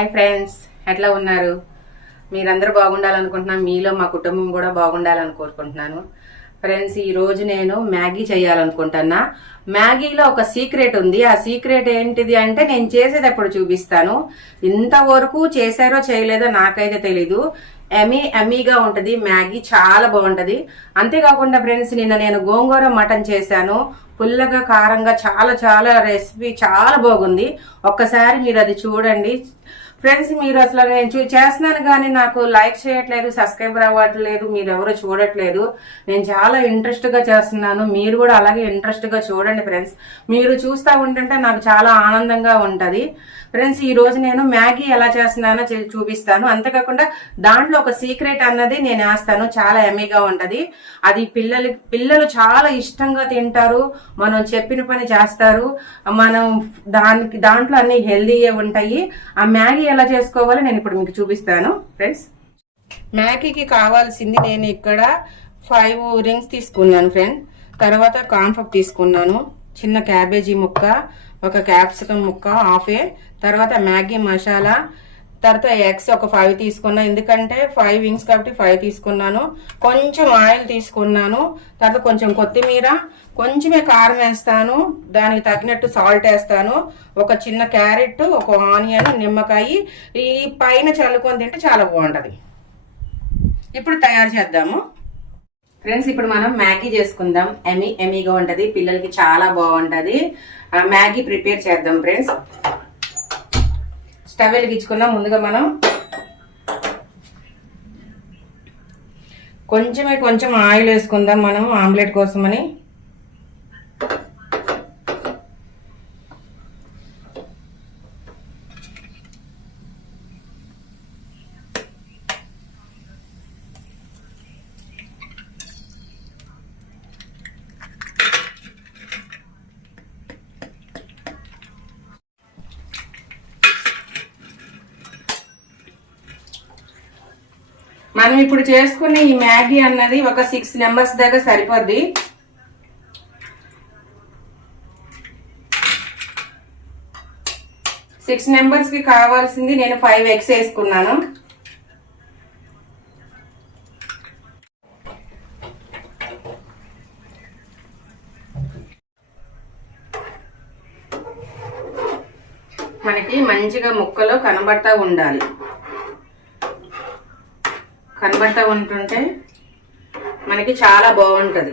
Hi friends, ఎట్లా ఉన్నారు? మీరందరూ బాగుండాలనుకుంటున్నాను. మీలో మా కుటుంబం కూడా బాగుండాలని కోరుకుంటున్నాను. ఫ్రెండ్స్, ఈరోజు నేను మ్యాగీ చేయాలనుకుంటున్నా. మ్యాగీలో ఒక సీక్రెట్ ఉంది. ఆ సీక్రెట్ ఏంటిది అంటే నేను చేసేటప్పుడు చూపిస్తాను. ఇంతవరకు చేశారో చేయలేదో నాకైతే తెలీదు. ఎమీగా ఉంటది మ్యాగీ, చాలా బాగుంటది. అంతేకాకుండా ఫ్రెండ్స్, నిన్న నేను గోంగూర మటన్ చేశాను. పుల్లగా కారంగా చాలా చాలా రెసిపీ చాలా బాగుంది. ఒక్కసారి మీరు అది చూడండి ఫ్రెండ్స్. మీరు అసలు నేను చేస్తున్నాను కానీ నాకు లైక్ చేయట్లేదు, సబ్స్క్రైబర్ అవ్వట్లేదు, మీరు ఎవరు చూడట్లేదు. నేను చాలా ఇంట్రెస్ట్ గా చేస్తున్నాను. మీరు కూడా అలాగే ఇంట్రెస్ట్ గా చూడండి ఫ్రెండ్స్. మీరు చూస్తూ ఉంటుంటే నాకు చాలా ఆనందంగా ఉంటది. ఫ్రెండ్స్, ఈ రోజు నేను మ్యాగీ ఎలా చేస్తున్నానో చూపిస్తాను. అంతేకాకుండా దాంట్లో ఒక సీక్రెట్ అన్నది నేను వేస్తాను. చాలా ఎమ్మీగా ఉంటది. అది పిల్లలు చాలా ఇష్టంగా తింటారు. మనం చెప్పిన పని చేస్తారు. మనం దాంట్లో అన్ని హెల్దీయే ఉంటాయి. ఆ మ్యాగీ ఎలా చేసుకోవాలో నేను ఇప్పుడు మీకు చూపిస్తాను ఫ్రెండ్స్. మ్యాగీకి కావాల్సింది నేను ఇక్కడ 5 రింగ్స్ తీసుకున్నాను ఫ్రెండ్. తర్వాత కార్న్ఫ్లోర్ తీసుకున్నాను, చిన్న క్యాబేజీ ముక్క, ఒక క్యాప్సికమ్ ముక్క హాఫ్, తర్వాత మ్యాగీ మసాలా, తర్వాత ఎగ్స్ ఒక 5 తీసుకున్నాను. ఎందుకంటే 5 వింగ్స్ కాబట్టి 5 తీసుకున్నాను. కొంచెం ఆయిల్ తీసుకున్నాను. తర్వాత కొంచెం కొత్తిమీర, కొంచెమే కారం వేస్తాను, దానికి తగినట్టు సాల్ట్ వేస్తాను, ఒక చిన్న క్యారెట్, ఒక ఆనియన్, నిమ్మకాయ ఈ పైన చల్లుకొని తింటే చాలా బాగుంటది. ఇప్పుడు తయారు చేద్దాము ఫ్రెండ్స్. ఇప్పుడు మనం మ్యాగీ చేసుకుందాం. ఎమీగా ఉంటది, పిల్లలకి చాలా బాగుంటది. మ్యాగీ ప్రిపేర్ చేద్దాం ఫ్రెండ్స్. స్టవ్ వెలిగించుకుందాం. ముందుగా మనం కొంచెం ఆయిల్ వేసుకుందాం మనం ఆమ్లెట్ కోసమని. మనం ఇప్పుడు చేసుకునే ఈ మ్యాగీ అన్నది ఒక 6 మెంబర్స్ దాకా సరిపోద్ది. సిక్స్ మెంబర్స్ కి కావాల్సింది నేను 5 ఎగ్స్ వేసుకున్నాను. మనకి మంచిగా ముక్కలో కనబడతా ఉండాలి. కనబడతా ఉంటుంటే మనకి చాలా బాగుంటది.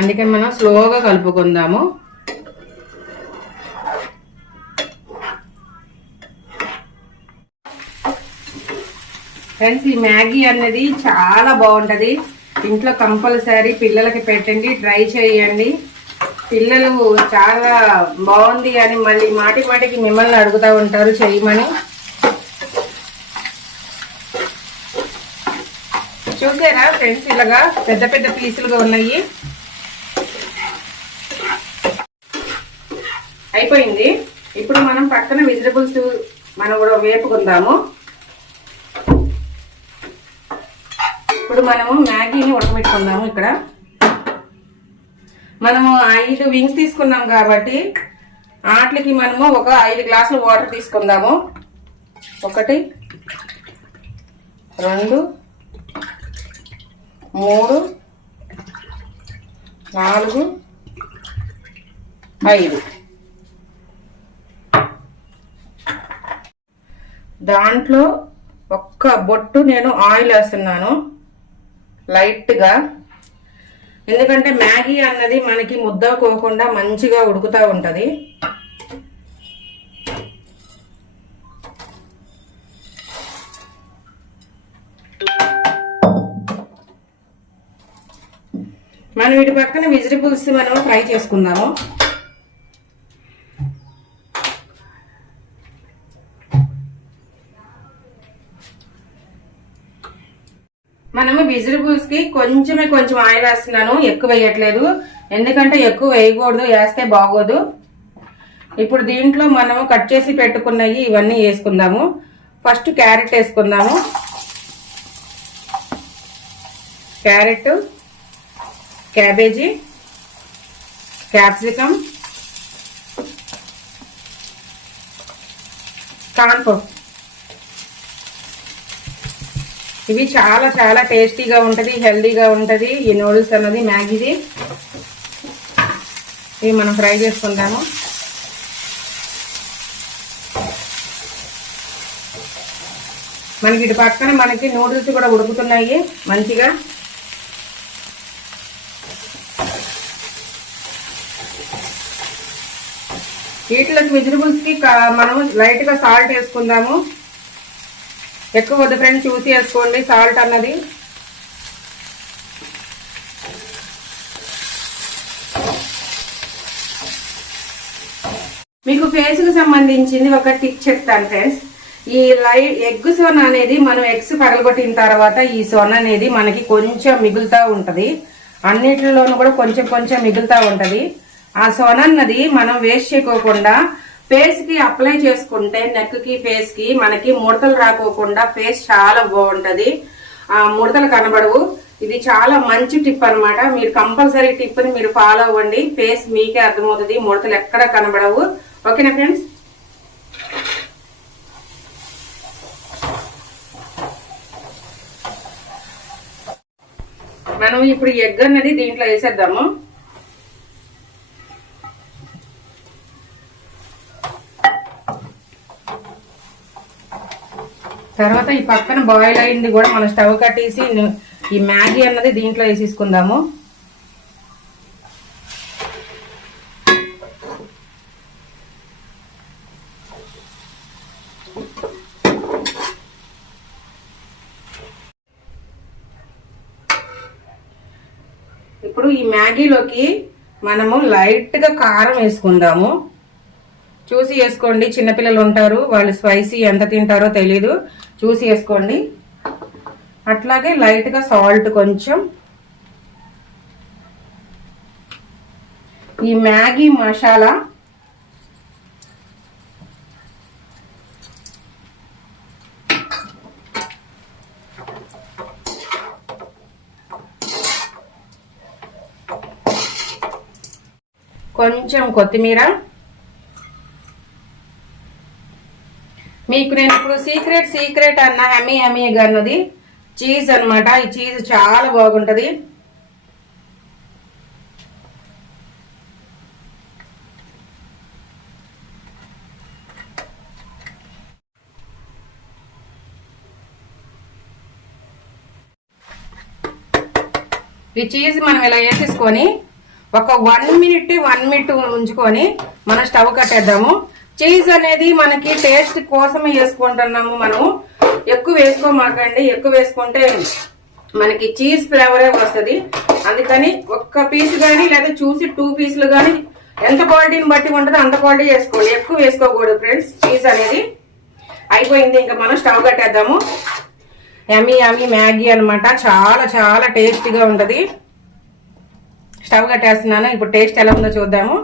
అందుకని మనం స్లోగా కలుపుకుందాము. ఫ్రెండ్స్, ఈ మ్యాగీ అనేది చాలా బాగుంటది. ఇంట్లో కంపల్సరీ పిల్లలకి పెట్టండి, ట్రై చేయండి. పిల్లలు చాలా బాగుంది అని మళ్ళీ మాటికి మిమ్మల్ని అడుగుతూ ఉంటారు చేయమని. చూసారా ఫ్రెండ్స్, ఇలాగా పెద్ద పీసులుగా ఉన్నాయి. అయిపోయింది. ఇప్పుడు మనం పక్కన వెజిటబుల్స్ మనం కూడా వేపుకుందాము. ఇప్పుడు మనము మ్యాగీని ఉడకబెట్టుకుందాము. ఇక్కడ మనము 5 వింగ్స్ తీసుకున్నాం కాబట్టి వాటికి మనము ఒక 5 గ్లాసులు వాటర్ తీసుకుందాము. 1 2 3 4 5. దాంట్లో ఒక్క బొట్టు నేను ఆయిల్ వేస్తున్నాను లైట్గా. ఎందుకంటే మ్యాగీ అన్నది మనకి ముద్దకోకుండా మంచిగా ఉడుకుతూ ఉంటుంది. మనం వీటి పక్కన వెజిటబుల్స్ మనం ఫ్రై చేసుకుందాము. మనము వెజిటబుల్స్ కి కొంచెం ఆయిల్ వేస్తున్నాను, ఎక్కువ వేయట్లేదు. ఎందుకంటే ఎక్కువ వేయకూడదు, వేస్తే బాగోదు. ఇప్పుడు దీంట్లో మనము కట్ చేసి పెట్టుకున్నవి ఇవన్నీ వేసుకుందాము. ఫస్ట్ క్యారెట్ వేసుకుందాము. Carrot, cabbage, capsicum, corn puff. ఇవి చాలా చాలా టేస్టీగా ఉంటుంది, హెల్దీగా ఉంటుంది ఈ నూడిల్స్ అన్నది, మ్యాగీది. ఇవి మనం ఫ్రై చేసుకుందాము. మనకి ఇటు పక్కన మనకి నూడిల్స్ కూడా ఉడుకుతున్నాయి మంచిగా. వీటిలోకి వెజిటబుల్స్కి మనం లైట్గా సాల్ట్ వేసుకుందాము. ఎక్కువ వద్దు ఫ్రెండ్స్, చూసి వేసుకోండి సాల్ట్ అన్నది. మీకు ఫేస్కి సంబంధించింది ఒక టిప్ చెప్తాను ఫ్రెండ్స్. ఈ ఎగ్ సొన అనేది మనం ఎగ్స్ పగలగొట్టిన తర్వాత ఈ సొన అనేది మనకి కొంచెం మిగులుతూ ఉంటుంది, అన్నిటిలోనూ కూడా కొంచెం కొంచెం మిగులుతూ ఉంటుంది. ఆ సొన అన్నది మనం వేస్ట్ చేయకోకుండా ఫేస్ కి అప్లై చేసుకుంటే నెక్ కి ఫేస్ కి మనకి ముడతలు రాకోకుండా ఫేస్ చాలా బాగుంటది, ఆ ముడతలు కనబడవు. ఇది చాలా మంచి టిప్ అన్నమాట. మీరు కంపల్సరీ టిప్ ని మీరు ఫాలో అవ్వండి, ఫేస్ మీకే అర్థమవుతుంది, ముడతలు ఎక్కడ కనబడవు. ఓకేనా ఫ్రెండ్స్? మనం ఇప్పుడు ఎగ్ అన్నది దీంట్లో వేసేద్దాము. తర్వాత ఈ పక్కన బాయిల్ అయింది కూడా మనం స్టవ్ కట్టేసి ఈ మ్యాగీ అన్నది దీంట్లో వేసేసుకుందాము. ఇప్పుడు ఈ మ్యాగీలోకి మనము లైట్ గా కారం వేసుకుందాము. చూసి వేసుకోండి, చిన్నపిల్లలు ఉంటారు, వాళ్ళు స్పైసీ ఎంత తింటారో తెలీదు, చూసి వేసుకోండి. అట్లాగే లైట్ గా సాల్ట్ కొంచెం. ఈ మ్యాగీ మసాలా కొంచెం కొత్తిమీర. మీకు నేను ఇప్పుడు సీక్రెట్ అన్న హమీ అన్నది చీజ్ అన్నమాట. ఈ చీజ్ చాలా బాగుంటది. ఈ చీజ్ మనం ఇలా వేసేసుకొని ఒక 1 మినిట్ ఉంచుకొని మనం స్టవ్ కట్టేద్దాము. చీజ్ అనేది మనకి టేస్ట్ కోసమే వేసుకుంటున్నాము, మనము ఎక్కువ వేసుకోమాకండి. ఎక్కువ వేసుకుంటే మనకి చీజ్ ఫ్లేవరే వస్తుంది. అందుకని ఒక్క పీస్ కానీ లేదా చూసి 2 పీసులు కానీ ఎంత క్వాలిటీని బట్టి ఉంటుందో అంత క్వాలిటీ వేసుకోండి, ఎక్కువ వేసుకోకూడదు ఫ్రెండ్స్. చీజ్ అనేది అయిపోయింది, ఇంకా మనం స్టవ్ కట్టేద్దాము. యమీ మ్యాగీ అనమాట, చాలా చాలా టేస్టీగా ఉంటుంది. స్టవ్ కట్టేస్తున్నాను. ఇప్పుడు టేస్ట్ ఎలా ఉందో చూద్దాము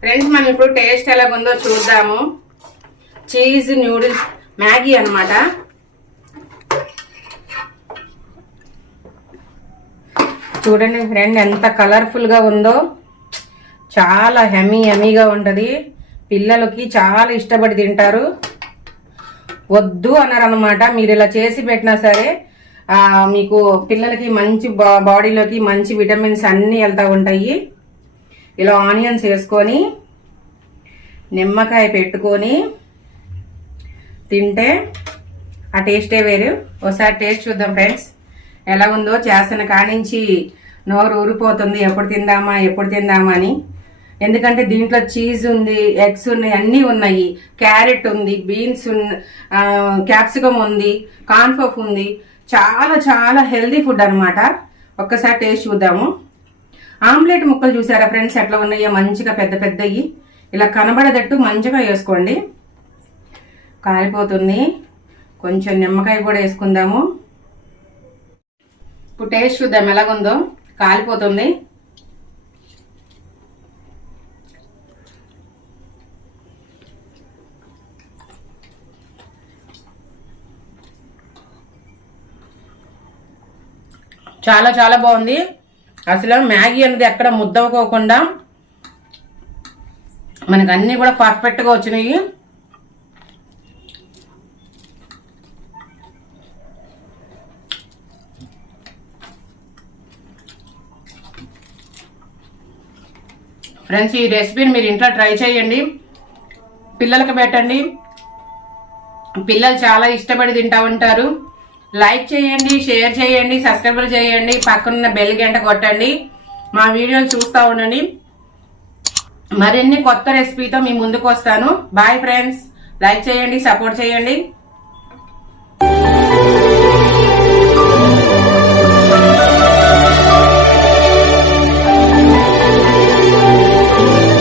ఫ్రెండ్స్. మనం ఇప్పుడు టేస్ట్ ఎలాగుందో చూద్దాము. చీజ్ నూడిల్స్ మ్యాగీ అన్నమాట. చూడండి ఫ్రెండ్ ఎంత కలర్ఫుల్ గా ఉందో, చాలా యమీగా ఉంటది. పిల్లలకి చాలా ఇష్టపడి తింటారు, వద్దు అన్నారు అనమాట. మీరు ఇలా చేసి పెట్టినా సరే మీకు పిల్లలకి మంచి బాడీలోకి మంచి విటమిన్స్ అన్నీ వెళ్తూ ఉంటాయి. ఇలా ఆనియన్స్ వేసుకొని నిమ్మకాయ పెట్టుకొని తింటే ఆ టేస్టే వేరు. ఒకసారి టేస్ట్ చూద్దాం ఫ్రెండ్స్ ఎలా ఉందో. చేసిన కానించి నోరు ఊరిపోతుంది, ఎప్పుడు తిందామా అని. ఎందుకంటే దీంట్లో చీజ్ ఉంది, ఎగ్స్ ఉన్నాయి, అన్నీ ఉన్నాయి, క్యారెట్ ఉంది, బీన్స్ క్యాప్సికమ్ ఉంది, కార్న్‌పఫ్ ఉంది. చాలా చాలా హెల్దీ ఫుడ్ అనమాట. ఒక్కసారి టేస్ట్ చూద్దాము. ఆమ్లెట్ ముక్కలు చూసారా ఫ్రెండ్స్ ఎట్లా ఉన్నాయో, మంచిగా పెద్ద పెద్దవి. ఇలా కనబడేటట్టు మంచిగా వేసుకోండి. కాలిపోతుంది, కొంచెం నిమ్మకాయ కూడా వేసుకుందాము. ఇప్పుడు టేస్ట్ చూద్దాం ఎలాగుందో. కాలిపోతుంది. చాలా చాలా బాగుంది. అసలు మ్యాగీ అనేది ఎక్కడ ముద్దవుకోకుండా మనకు అన్నీ కూడా పర్ఫెక్ట్గా వచ్చినాయి. ఫ్రెండ్స్ ఈ రెసిపీని మీరు ఇంట్లో ట్రై చేయండి, పిల్లలకు పెట్టండి, పిల్లలు చాలా ఇష్టపడి తింటా ఉంటారు. లైక్ చేయండి, షేర్ చేయండి, సబ్స్క్రైబ్ చేయండి, పక్కనున్న బెల్ గంట కొట్టండి, మా వీడియోలు చూస్తూ ఉండండి. మరిన్ని కొత్త రెసిపీతో మీ ముందుకు వస్తాను. బాయ్ ఫ్రెండ్స్, లైక్ చేయండి, సపోర్ట్ చేయండి.